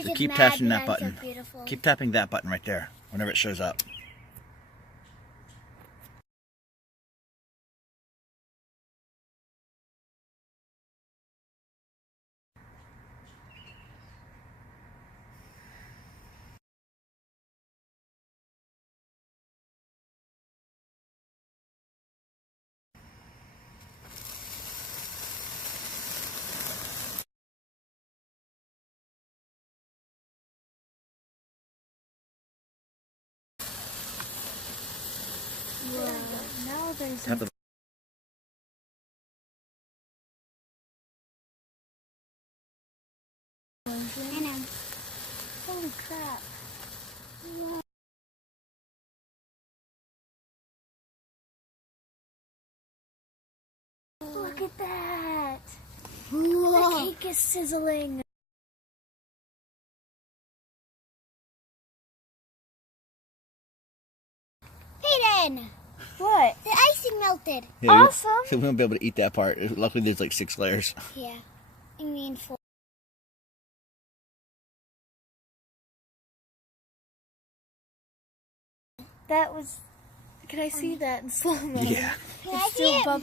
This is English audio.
So keep tapping that button. Keep tapping that button right there whenever it shows up. Now there's Tap the holy crap. Wow. Look at that. Whoa. The cake is sizzling. Hayden! What? The icing melted. Yeah, Awesome. So we won't be able to eat that part. Luckily, there's like 6 layers. Yeah. I mean 4. That was... Can I see that in slow motion? Yeah. Can I It's see still it? bubbling.